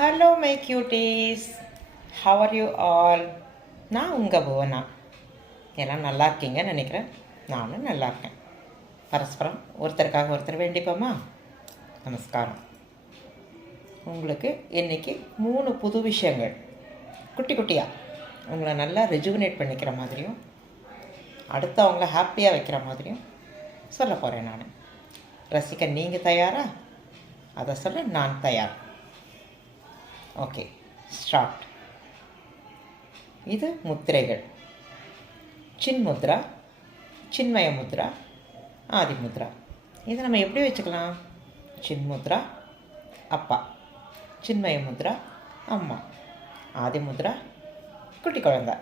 Hello my cuties, how are you all? நான் உங்கள் புவனா. எல்லாம் நல்லா இருக்கீங்கன்னு நினைக்கிறேன். நானும் நல்லா இருக்கேன். பரஸ்பரம் ஒருத்தருக்காக ஒருத்தர் வேண்டிப்போமா? நமஸ்காரம். உங்களுக்கு இன்றைக்கி 3 புது விஷயங்கள் குட்டி குட்டியாக உங்களை நல்லா ரெஜுவினேட் பண்ணிக்கிற மாதிரியும் அடுத்தவங்கள ஹாப்பியாக வைக்கிற மாதிரியும் சொல்ல போகிறேன். நான் ரசிக்க நீங்கள் தயாரா? அதை சொல்ல நான் தயார். Okay, start. இது முத்திரைகள். சின்முத்ரா, சின்மய முத்ரா, ஆதி முத்ரா. இதை நம்ம எப்படி வச்சுக்கலாம்? சின்முத்ரா அப்பா, சின்மய முத்ரா அம்மா, ஆதி முத்ரா குட்டி குழந்தை.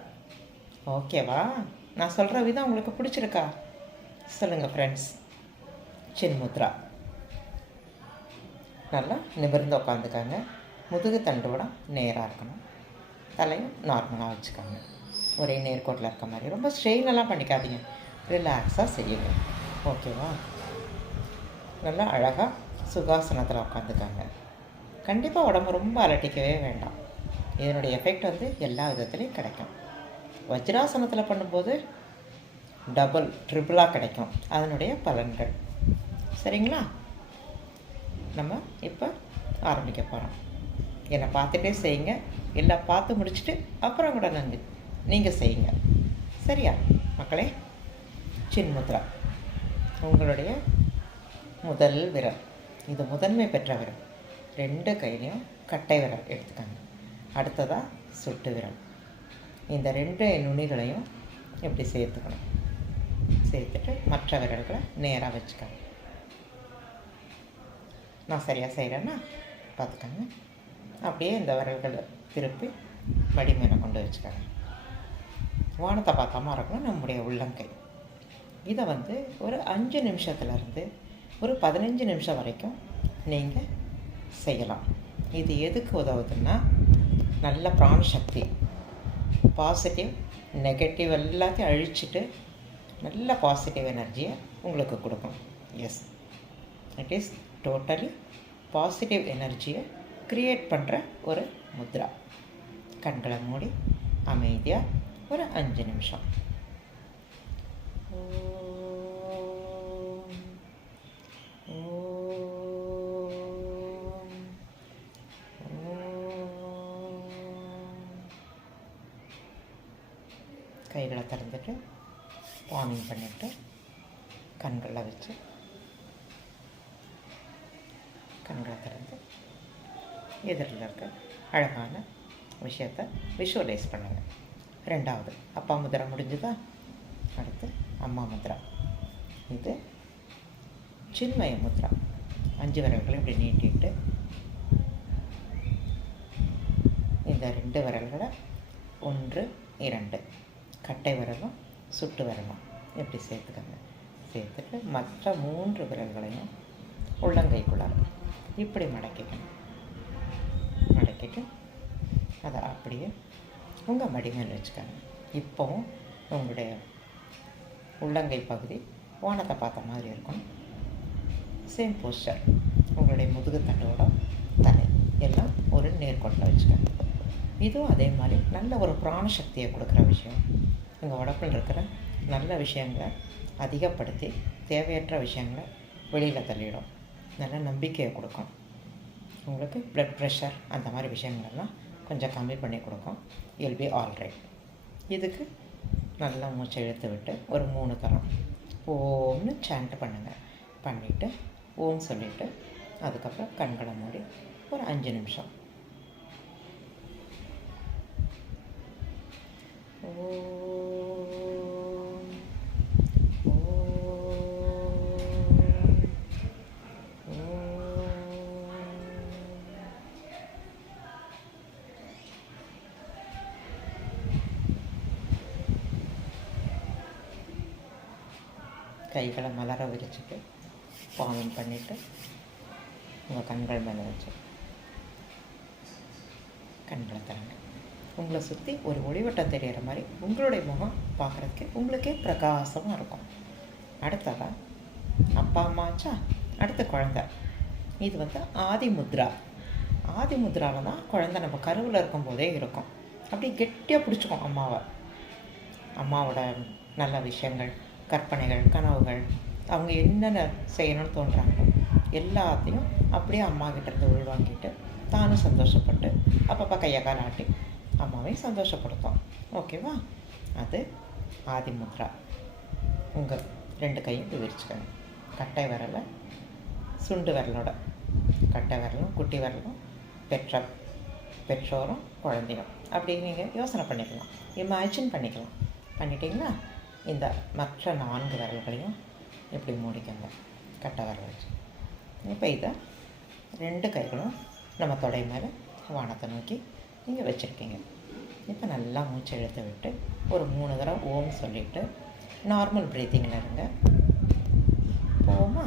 ஓகேவா? நான் சொல்கிற விதம் உங்களுக்கு பிடிச்சிருக்கா? சொல்லுங்கள் ஃப்ரெண்ட்ஸ். சின்முத்ரா. நல்லா நிமிர்ந்து உட்காந்துக்காங்க. முதுகு தண்டோட நேராக இருக்கணும். தலையும் நார்மலாக வச்சுக்காங்க. ஒரே நேர்கோட்டில் இருக்க மாதிரி. ரொம்ப ஸ்ட்ரெயினெல்லாம் பண்ணிக்காதீங்க. ரிலாக்ஸாக செய்யுங்க. ஓகேவா? நல்லா அழகாக சுகாசனத்தில் உட்காந்துக்காங்க. கண்டிப்பாக உடம்பு ரொம்ப அலட்டிக்கவே வேண்டாம். இதனுடைய எஃபெக்ட் எல்லா விதத்துலேயும் கிடைக்கும். வஜ்ராசனத்தில் பண்ணும்போது டபுள் ட்ரிபிளாக கிடைக்கும் அதனுடைய பலன்கள். சரிங்களா? நம்ம இப்போ ஆரம்பிக்க போகிறோம். என்னை பார்த்துட்டே செய்யுங்க. எல்லாம் பார்த்து முடிச்சுட்டு அப்புறம் கூட நீங்கள் செய்யுங்க. சரியா மக்களே? சின்முத்ரா. உங்களுடைய முதல் விரல், இது முதன்மை பெற்ற விரல். 2 கையிலையும் கட்டை விரல் எடுத்துக்காங்க. அடுத்ததாக சுட்டு விரல். இந்த 2 நுனிகளையும் இப்படி சேர்த்துக்கணும். சேர்த்துட்டு மற்ற விரல்களை நேராக வச்சுக்காங்க. நான் சரியாக செய்கிறேன்னா பார்த்துக்கோங்க. அப்படியே இந்த விரல்களை திருப்பி மடி மேலே கொண்டு வச்சுக்கோங்க. வானத்தை பார்த்தாம இருக்கணும் நம்முடைய உள்ளங்கை. இதை ஒரு 5 நிமிஷத்துலேருந்து ஒரு 15 நிமிஷம் வரைக்கும் நீங்கள் செய்யலாம். இது எதுக்கு உதவுதுன்னா, நல்ல பிராணசக்தி, பாசிட்டிவ் நெகட்டிவ் எல்லாத்தையும் அழிச்சிட்டு நல்ல பாசிட்டிவ் எனர்ஜியை உங்களுக்கு கொடுக்கும். Yes, it is totally positive எனர்ஜியை க்ரியேட் பண்ணுற ஒரு முத்ரா. கண்களை மூடி அமைதியாக ஒரு 5 நிமிஷம். கைகளை திறந்துட்டு வார்மிங் பண்ணிவிட்டு கண்களை வச்சு கண்களை திறந்து எதிரில் இருக்க அழகான விஷயத்தை விஷுவலைஸ் பண்ணுங்கள். 2வது அப்பா முத்ரா முடிஞ்சுதா? அடுத்து அம்மா முத்ரா. இது சின்மய முத்ரா. 5 விரல்களை இப்படி நீட்டிட்டு இந்த 2 விரல்களை 1 2 கட்டை விரலும் சுட்டு விரலும் இப்படி சேர்த்துக்கங்க. சேர்த்துட்டு மற்ற 3 விரல்களையும் உள்ளங்கைக்குள்ளார இப்படி மடக்கிக்கணும். மடக்கிட்டு அதை அப்படியே உங்கள் மடி மேல் வச்சுக்கோங்க. இப்போவும் உங்களுடைய உள்ளங்கை பகுதி வானத்தை பார்த்த மாதிரி இருக்கும். Same poster. உங்களுடைய முதுகு தண்டோட தலை எல்லாம் ஒரு நேர்கோட்டில் வச்சுக்கோங்க. இதுவும் அதே மாதிரி நல்ல ஒரு பிராணசக்தியை கொடுக்குற விஷயம். உங்கள் உடம்பில் இருக்கிற நல்ல விஷயங்களை அதிகப்படுத்தி தேவையற்ற விஷயங்களை வெளியில் தள்ளிடும். நல்ல நம்பிக்கையை கொடுக்கும். உங்களுக்கு ப்ளட் ப்ரெஷர் அந்த மாதிரி விஷயங்களெல்லாம் கொஞ்சம் கம்மி பண்ணி கொடுக்கும். Will be all right. இதுக்கு நல்லா மூச்சை இழுத்து விட்டு ஒரு 3 தரம் ஓம்னு சாண்ட் பண்ணுங்கள். பண்ணிவிட்டு ஓம் சொல்லிவிட்டு அதுக்கப்புறம் கண்களை மூடி ஒரு 5 நிமிஷம் கைகளை மலர விரிச்சிட்டு பாவம் பண்ணிவிட்டு உங்கள் கண்கள் மேலே வச்சு கண்களை தரங்க. உங்களை சுற்றி ஒரு ஒளிவட்டம் தெரிகிற மாதிரி உங்களுடைய முகம் பார்க்குறதுக்கு உங்களுக்கே பிரகாசமாக இருக்கும். அடுத்ததாக அப்பா அம்மாச்சா, அடுத்த குழந்தை. இது ஆதி முத்ரா. ஆதி முத்ராவில் தான் குழந்தை நம்ம கருவில் இருக்கும்போதே இருக்கும். அப்படி கெட்டியாக பிடிச்சிக்கும் அம்மாவை. அம்மாவோட நல்ல விஷயங்கள், கற்பனைகள், கனவுகள், அவங்க என்னென்ன செய்யணும்னு தோன்றாங்களோ எல்லாத்தையும் அப்படியே அம்மா கிட்டேருந்து உள்வாங்கிட்டு தானும் சந்தோஷப்பட்டு அப்பப்போ கையை கால் ஆட்டி அம்மாவையும் சந்தோஷப்படுத்தும். ஓகேவா? அது ஆதி முத்ரா. உங்கள் 2 கையும் இப்படி விரிச்சுக்கணும். கட்டை விரலை சுண்டு விரலோட, கட்டை விரலும் குட்டி விரலும் பெற்றோரும் குழந்தையும் அப்படி நீங்கள் யோசனை பண்ணிக்கலாம், இமேஜின் பண்ணிக்கலாம். பண்ணிட்டீங்களா? இந்த மற்ற 4 விரல்களையும் இப்படி மூடிக்கங்க கட்டை விரல் வச்சு. இப்போ இதை 2 கைகளும் நம்ம தொடை மேலே வானத்தை நோக்கி நீங்கள் வச்சுருக்கீங்க. இப்போ நல்லா மூச்சு இழுத்து விட்டு ஒரு 3 தடவை ஓம் சொல்லிவிட்டு நார்மல் ப்ரீத்திங்கில் இருங்க. போமா?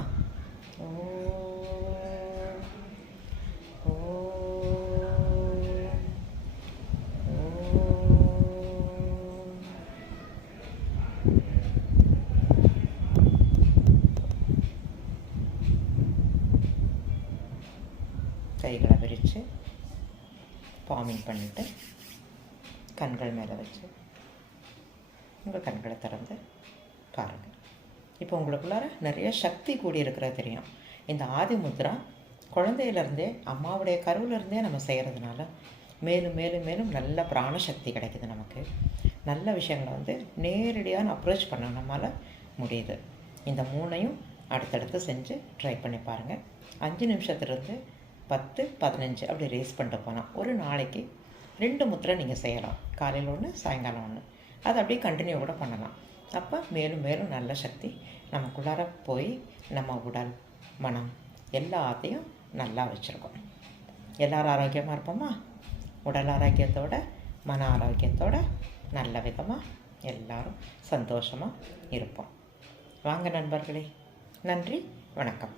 கைகளை விரித்து ஃபார்மிங் பண்ணிவிட்டு கண்கள் மேலே வச்சு உங்கள் கண்களை திறந்து பாருங்கள். இப்போ உங்களுக்குள்ளார நிறைய சக்தி கூடி இருக்கிறது தெரியும். இந்த ஆதி முத்ரா குழந்தையிலேருந்தே அம்மாவுடைய கருவிலேருந்தே நம்ம செய்கிறதுனால மேலும் மேலும் மேலும் நல்ல பிராணசக்தி கிடைக்குது. நமக்கு நல்ல விஷயங்களை வந்து நேரடியாக அப்ரோச் பண்ண நம்மளால் முடியுது. இந்த 3ஐயும் அடுத்தடுத்து செஞ்சு ட்ரை பண்ணி பாருங்கள். 5 நிமிஷத்துலேருந்து 10, 15 அப்படி ரேஸ் பண்ணிட்டு போகலாம். ஒரு நாளைக்கு 2 முத்திரை நீங்கள் செய்யலாம். காலையில் 1, சாயங்காலம் 1. அது அப்படியே கண்டினியூ கூட பண்ணலாம். அப்போ மேலும் மேலும் நல்ல சக்தி நமக்குள்ளார போய் நம்ம உடல், மனம் எல்லாத்தையும் நல்லா வச்சுருக்கோம். எல்லோரும் ஆரோக்கியமாக இருப்போமா? உடல் ஆரோக்கியத்தோட, மன ஆரோக்கியத்தோட நல்ல விதமாக எல்லோரும் சந்தோஷமாக இருப்போம். வாங்க நண்பர்களே. நன்றி, வணக்கம்.